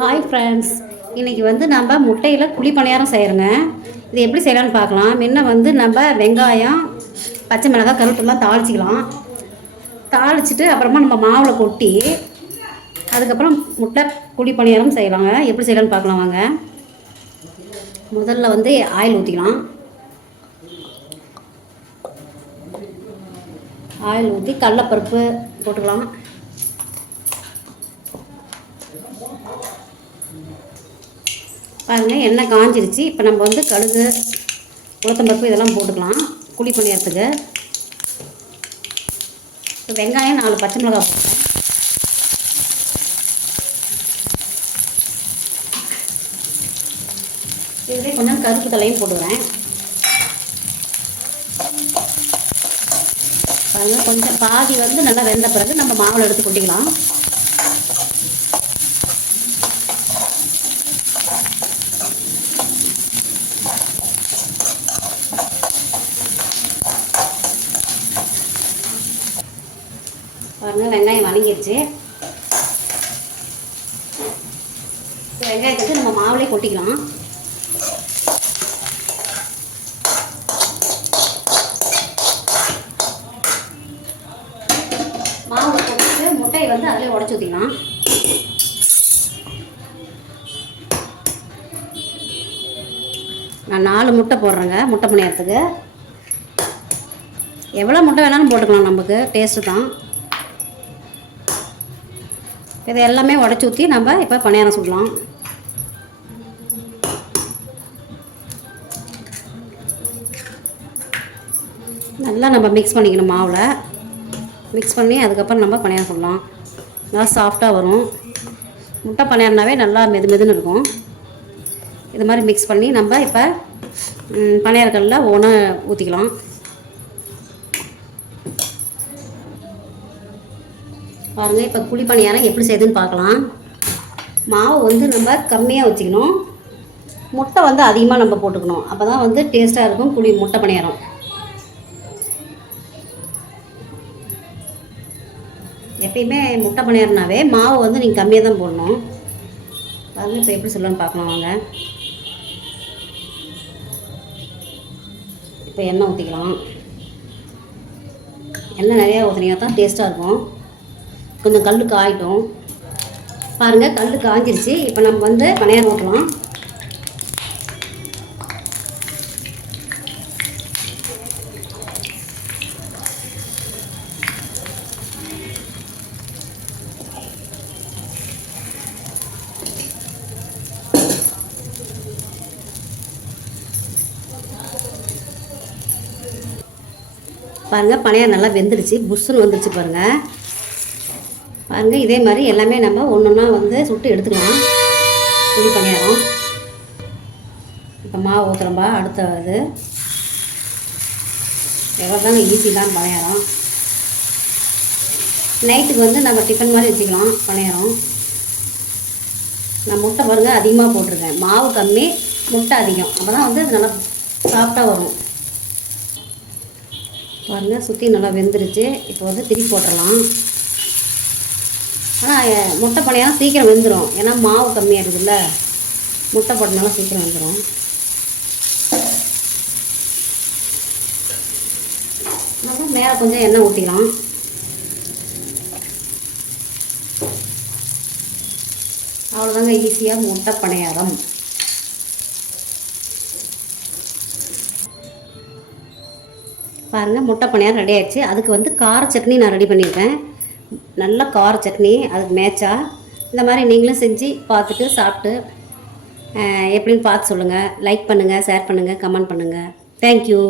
Hi friends, இன்றைக்கி வந்து நம்ம முட்டையில் குழி பணியாரம் செய்கிறோங்க. இது எப்படி செய்யலான்னு பார்க்கலாம். முன்ன வந்து நம்ம வெங்காயம், பச்சை மிளகாய், கருவேப்பிலாம் தாளிச்சிக்கலாம். தாளிச்சிட்டு அப்புறமா நம்ம மாவில் கொட்டி அதுக்கப்புறம் முட்டை குழி பணியாரம் செய்யலாங்க. எப்படி செய்யலான்னு பார்க்கலாம் வாங்க. முதல்ல வந்து ஆயில் ஊற்றிக்கலாம். ஆயில் ஊற்றி கடலைப்பருப்பு போட்டுக்கலாம். பாருங்கள், எண்ணெய் காஞ்சிருச்சு. இப்போ நம்ம வந்து கடுகு, உளுத்தம்பருப்பு இதெல்லாம் போட்டுக்கலாம் குழி பணியாரத்துக்கு. இப்போ வெங்காயம் 4 பச்சை மிளகாய் போட்டுக்கலாம். இதுலேயே கொஞ்சம் கருப்பு தலையும் போட்டுக்கிறேன். பாருங்கள், கொஞ்சம் பாதி வந்து நல்லா வெந்த பிறகு நம்ம மாவில் எடுத்து கொட்டிக்கலாம். பாருங்கள், வெங்காயம் வணங்கிடுச்சு. வெங்காயத்துக்கு நம்ம மாவுலேயே கொட்டிக்கலாம். மாவில் போட்டு முட்டையை வந்து அதிலே உடச்சி ஊற்றிக்கலாம். நான் 4 முட்டை போடுறேங்க முட்டை பணியாரத்துக்கு. எவ்வளோ முட்டை வேணாலும் போட்டுக்கலாம், நமக்கு டேஸ்ட்டு தான். இதை எல்லாமே உடச்சி ஊற்றி நம்ம இப்போ பணியாரம் சுடலாம். நல்லா நம்ம மிக்ஸ் பண்ணிக்கணும். மாவில் மிக்ஸ் பண்ணி அதுக்கப்புறம் நம்ம பணியாரம் சுடலாம். நல்லா சாஃப்டாக வரும். முட்டை பணியாரம்னாவே நல்லா மெதுன்னு இருக்கும். இது மாதிரி மிக்ஸ் பண்ணி நம்ம இப்போ பணியாரக்கல்லில் ஒவ்வொன்றா ஊற்றிக்கலாம். பாருங்கள், இப்போ குழி பணியாரம் எப்படி செய்யுதுன்னு பார்க்கலாம். மாவு வந்து நம்ம கம்மியாக வச்சுக்கணும். முட்டை வந்து அதிகமாக நம்ம போட்டுக்கணும். அப்போ தான் வந்து டேஸ்ட்டாக இருக்கும் முட்டை பணியாரம். எப்பயுமே முட்டை பணியாரம்னாவே மாவு வந்து நீங்கள் கம்மியாக தான் போடணும். பாருங்கள், இப்போ எப்படி சொல்லலான்னு பார்க்கலாம் வாங்க. இப்போ எண்ணெய் ஊற்றிக்கலாம். எண்ணெய் நிறையா ஊற்றினீங்கன்னா தான் டேஸ்ட்டாக இருக்கும். கொஞ்சம் கல் காயிட்டும். பாருங்கள், கல் காஞ்சிருச்சு. இப்போ நம்ம வந்து பணியாரம் ஊற்றலாம். பாருங்கள், பணியாரம் நல்லா வெந்துடுச்சு. புஷ்ஷுன்னு வந்துடுச்சு பாருங்கள். பாருங்கள், இதே மாதிரி எல்லாமே நம்ம ஒன்றா வந்து சுட்டு எடுத்துக்கலாம். குழி பணியாரம் இப்போ மாவு ஊற்றுறம்பா. அடுத்தது எவ்வளோ தாங்க ஈஸி தான் பணியாரம். நைட்டுக்கு வந்து நம்ம டிஃபன் மாதிரி வச்சுக்கலாம் பணியாரம். நான் முட்டை பாருங்கள் அதிகமாக போட்டிருக்கேன். மாவு கம்மி, முட்டை அதிகம். அப்போ தான் வந்து அது நல்லா சாஃப்டாக வரும். பாருங்கள், சுற்றி நல்லா வெந்துருச்சு. இப்போ வந்து திருப்பி போட்டுடலாம். ஆனால் முட்டை பணியாரம் சீக்கிரம் வெந்துடும். ஏன்னா மாவு கம்மியாக இருக்குதுல்ல, முட்டை போட்டனால சீக்கிரம் வெந்துடும். அப்புறம் மேலே கொஞ்சம் எண்ணெய் ஊற்றிக்கலாம். அவ்வளோதாங்க, ஈஸியாக முட்டை பணியாரம். பாருங்கள், முட்டை பணியாரம் ரெடி ஆகிடுச்சு. அதுக்கு வந்து கார சட்னி நான் ரெடி பண்ணியிருக்கேன். நல்ல கார சட்னி அதுக்கு மேட்சாக. இந்த மாதிரி நீங்களும் செஞ்சு பார்த்துட்டு சாப்பிட்டு எப்படின்னு பார்த்து சொல்லுங்கள். லைக் பண்ணுங்கள், ஷேர் பண்ணுங்கள், கமெண்ட் பண்ணுங்கள். தேங்க்யூ.